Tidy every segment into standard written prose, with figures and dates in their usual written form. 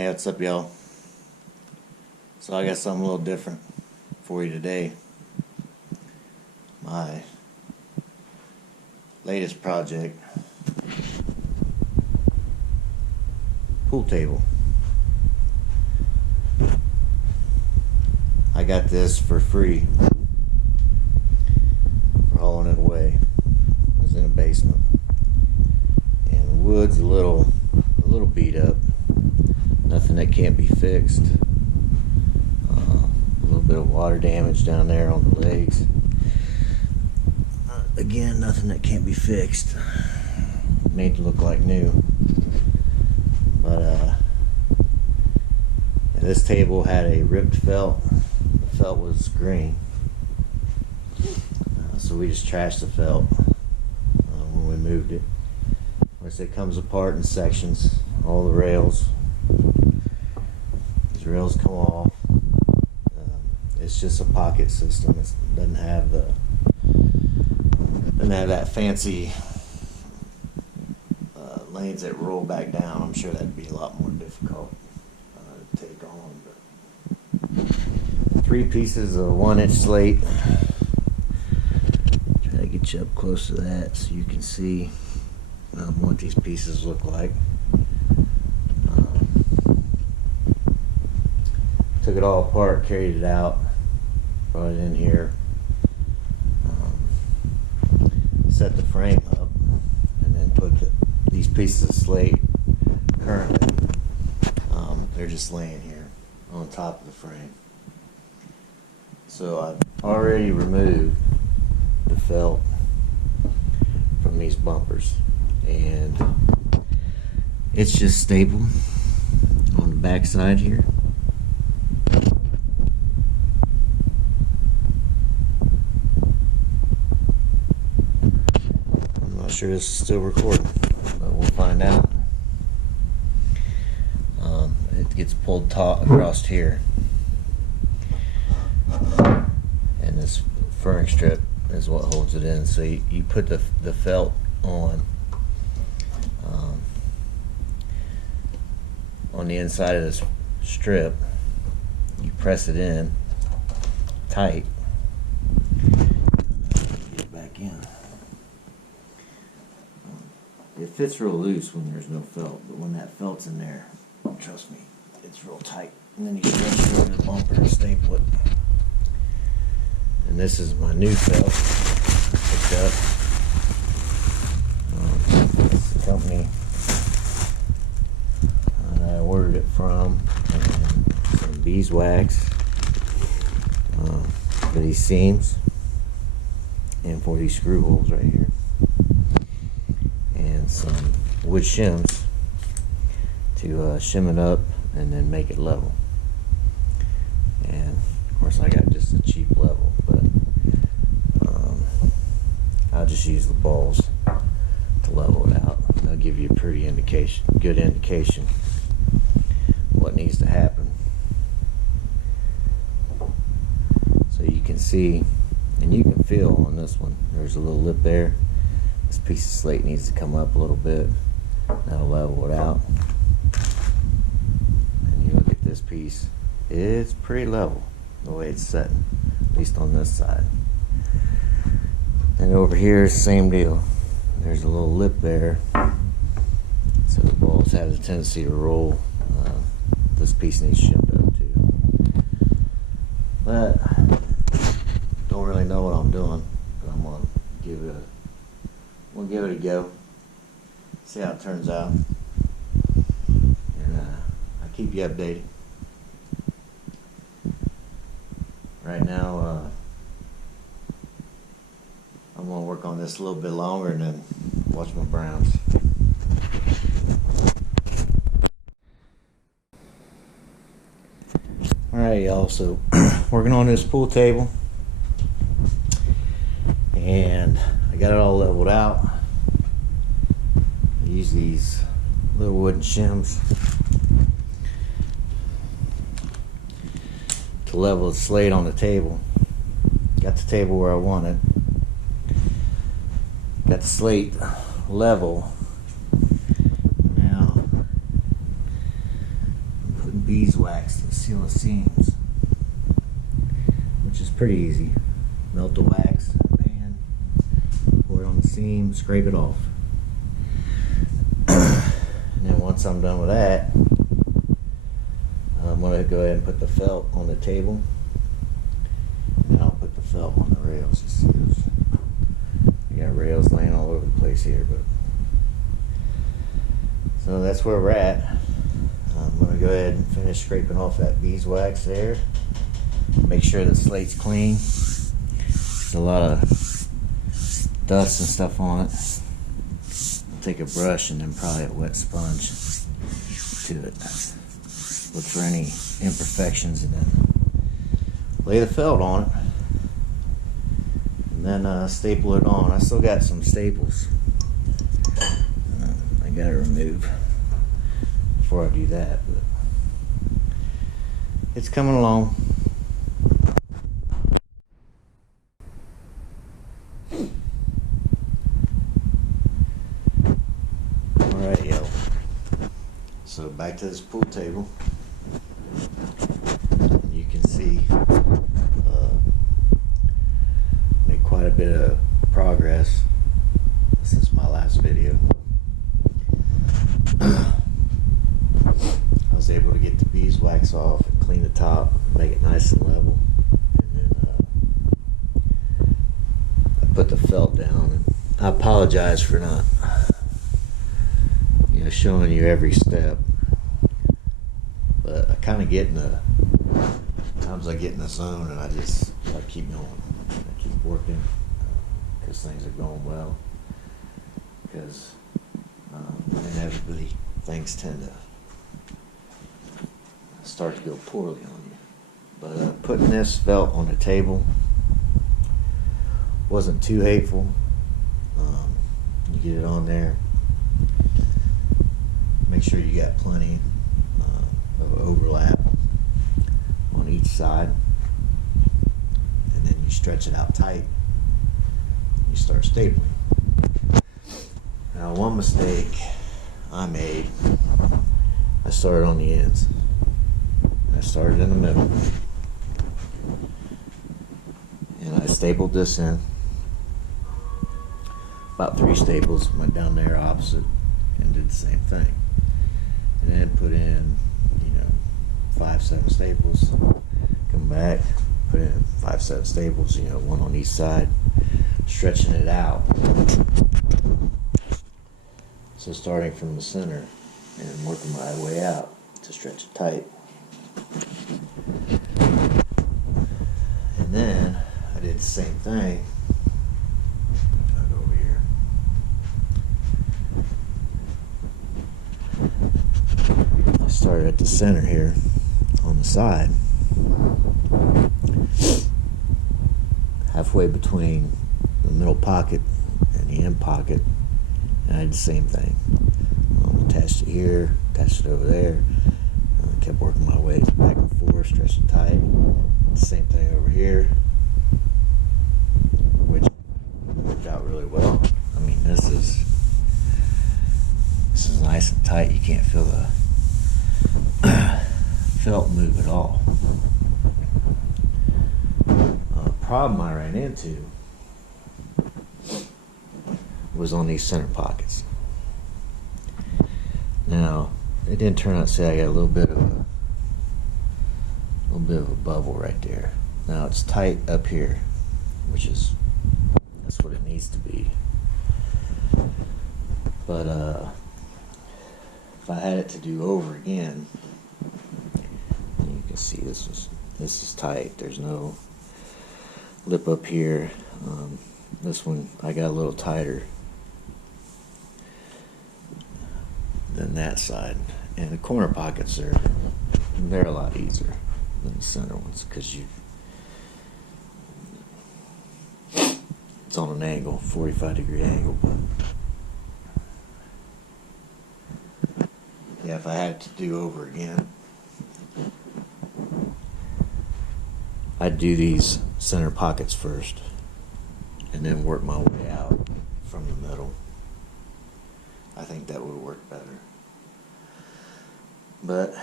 Hey, what's up, y'all? So I got something a little different for you today. My latest project, pool table. I got this for free for hauling it away. It was in a basement, and the wood's a little beat up. Nothing that can't be fixed. A little bit of water damage down there on the legs. Again, nothing that can't be fixed. Made to look like new. But this table had a ripped felt. The felt was green. So we just trashed the felt when we moved it. Of course, it comes apart in sections. All the rails. These rails come off. It's just a pocket system. It doesn't have that fancy lanes that roll back down. I'm sure that'd be a lot more difficult to take on. But 3 pieces of 1-inch slate. Try to get you up close to that so you can see what these pieces look like. Took it all apart, carried it out, brought it in here, set the frame up, and then put these pieces of slate. Currently, they're just laying here on top of the frame. So I've already removed the felt from these bumpers, and it's just stapled on the back side here. Sure this is still recording, but we'll find out. It gets pulled taut across here, and this furring strip is what holds it in. So you put the felt on the inside of this strip. You press it in tight. Get it back in. It fits real loose when there's no felt, but when that felt's in there, trust me, it's real tight. And then you stretch it over the bumper and staple it. And this is my new felt I picked up. This is the company that I ordered it from. And some beeswax for these seams and for these screw holes right here. And some wood shims to shim it up and then make it level. And of course I got just a cheap level, but I'll just use the balls to level it out. They'll give you a pretty good indication what needs to happen. So you can see and you can feel on this one, there's a little lip there. This piece of slate needs to come up a little bit. That'll level it out. And you look at this piece, it's pretty level the way it's set, at least on this side. And over here, same deal. There's a little lip there, so the balls have the tendency to roll. This piece needs shimmed up too. But don't really know what I'm doing, but I'm gonna give it a go. See how it turns out. And I'll keep you updated. Right now, I'm going to work on this a little bit longer and then watch my browns. Alright, y'all, so working on this pool table. And I got it all leveled out. I use these little wooden shims to level the slate on the table. Got the table where I want it. Got the slate level. Now beeswax to seal the seams, which is pretty easy. Melt the wax in the pan, pour it on the seam, scrape it off. And then once I'm done with that, I'm going to go ahead and put the felt on the table, and then I'll put the felt on the rails. You see those? I got rails laying all over the place here, but so that's where we're at. I'm going to go ahead and finish scraping off that beeswax there. Make sure the slate's clean. There's a lot of dust and stuff on it. Take a brush and then probably a wet sponge to it. Look for any imperfections and then lay the felt on it. And then staple it on. I still got some staples I gotta remove before I do that, but it's coming along. Alright, yo. So back to this pool table. You can see made quite a bit of progress since my last video. I was able to get the beeswax off and clean the top, make it nice and level, and then I put the felt down. And I apologize for not showing you every step, but I kind of get in the times I get in the zone and I keep going, I keep working because things are going well, because inevitably things tend to start to go poorly on you. But putting this felt on the table wasn't too hateful. You get it on there, make sure you got plenty of overlap on each side, and then you stretch it out tight. You start stapling. Now, one mistake I made, I started on the ends. I started in the middle, and I stapled this in. About 3 staples, went down there opposite and did the same thing. And then put in, 5, 7 staples, come back, put in 5, 7 staples, one on each side, stretching it out. So starting from the center and working my way out to stretch it tight. And then I did the same thing. I'll go over here. I started at the center here on the side, halfway between the middle pocket and the end pocket, and I did the same thing. Attached it here, attached it over there. Kept working my way back and forth, stretched it tight. Same thing over here, which worked out really well. I mean, this is nice and tight. You can't feel the felt move at all. Problem I ran into was on these center pockets. Now, it didn't turn out to say I got a little bit of a bubble right there. Now it's tight up here, that's what it needs to be. But if I had it to do over again, you can see this is tight. There's no lip up here. This one I got a little tighter than that side, and the corner pockets they're a lot easier than the center ones because it's on an angle, 45-degree angle. But yeah, if I had to do over again, I'd do these center pockets first and then work my way out from the middle. I think that would work better. But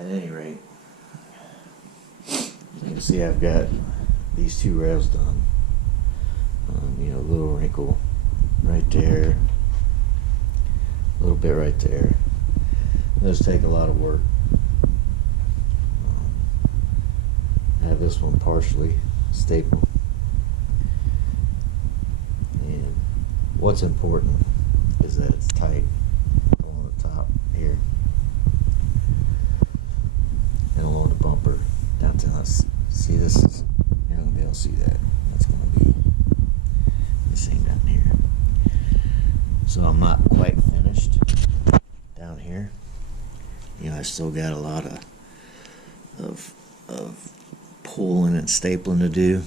at any rate, you can see I've got these two rails done. You know, a little wrinkle right there, a little bit right there. Those take a lot of work. I have this one partially stapled. And what's important is that it's tight along the top here and along the bumper down to, let's see, this is, you're not gonna be able to see that. That's gonna be the same down here. So I'm not quite finished down here. You know, I still got a lot of pulling and stapling to do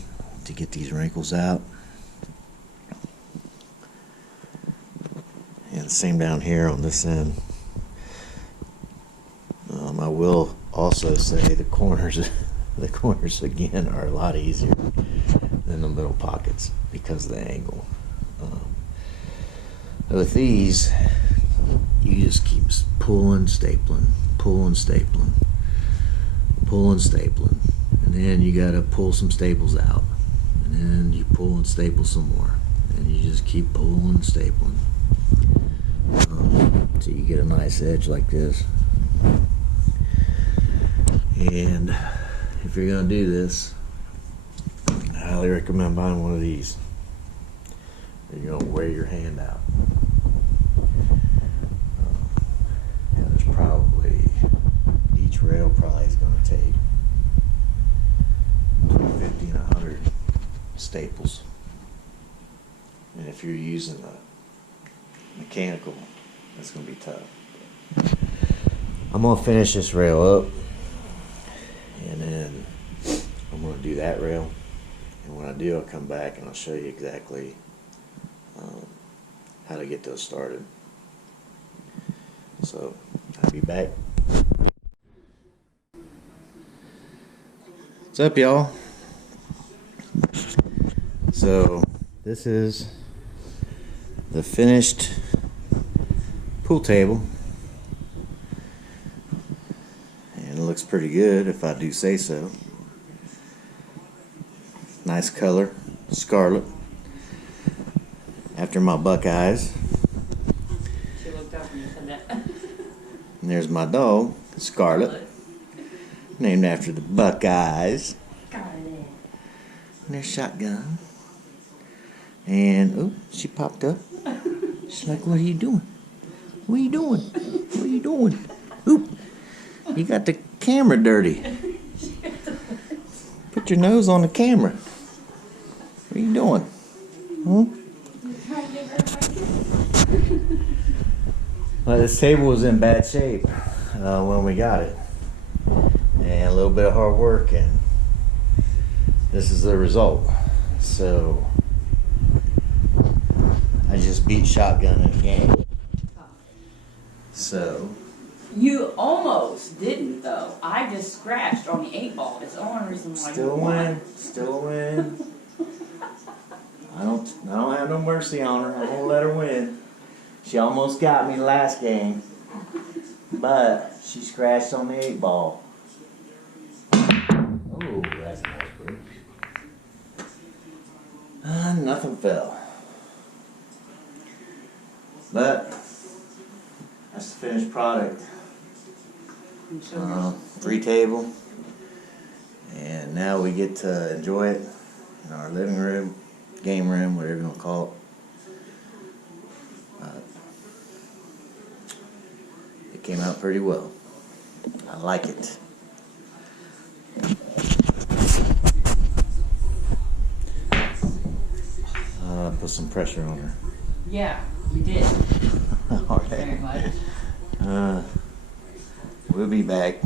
to get these wrinkles out. And the same down here on this end. I will also say the corners again are a lot easier than the middle pockets because of the angle. With these, you just keep pulling, stapling, pulling, stapling, pulling, stapling, and then you gotta pull some staples out, and then you pull and staple some more, and you just keep pulling and stapling until you get a nice edge like this. And if you're gonna do this, I highly recommend buying one of these. You're gonna wear your hand out. And there's probably, each rail probably is gonna take between 50 and 100 staples. And if you're using a mechanical, that's gonna be tough. I'm gonna finish this rail up, and then I'm gonna do that rail. And when I do, I'll come back and I'll show you exactly how to get those started. So I'll be back. What's up, y'all? So this is the finished pool table, and it looks pretty good if I do say so. Nice color, scarlet, after my Buckeyes. She looked up when you said that. And there's my dog, Scarlet, named after the Buckeyes. Scarlet. And there's Shotgun. And, oh, she popped up. She's like, what are you doing? What are you doing? What are you doing? Oop, you got the camera dirty. Put your nose on the camera. What are you doing? Hmm? Well, this table was in bad shape when we got it. And a little bit of hard work, and this is the result. So I just beat Shotgun in the game. So You almost didn't, though. I just scratched on the 8 ball. It's the only reason why still you won. win, still win. I don't have no mercy on her. I'm gonna let her win. She almost got me last game, but she scratched on the 8 ball. Oh, that's a nice break. Nothing fell. But that's the finished product. Free table, and now we get to enjoy it in our living room, game room, whatever you want to call it. It came out pretty well. I like it. Put some pressure on her. Yeah, you did. All right. Very much. We'll be back.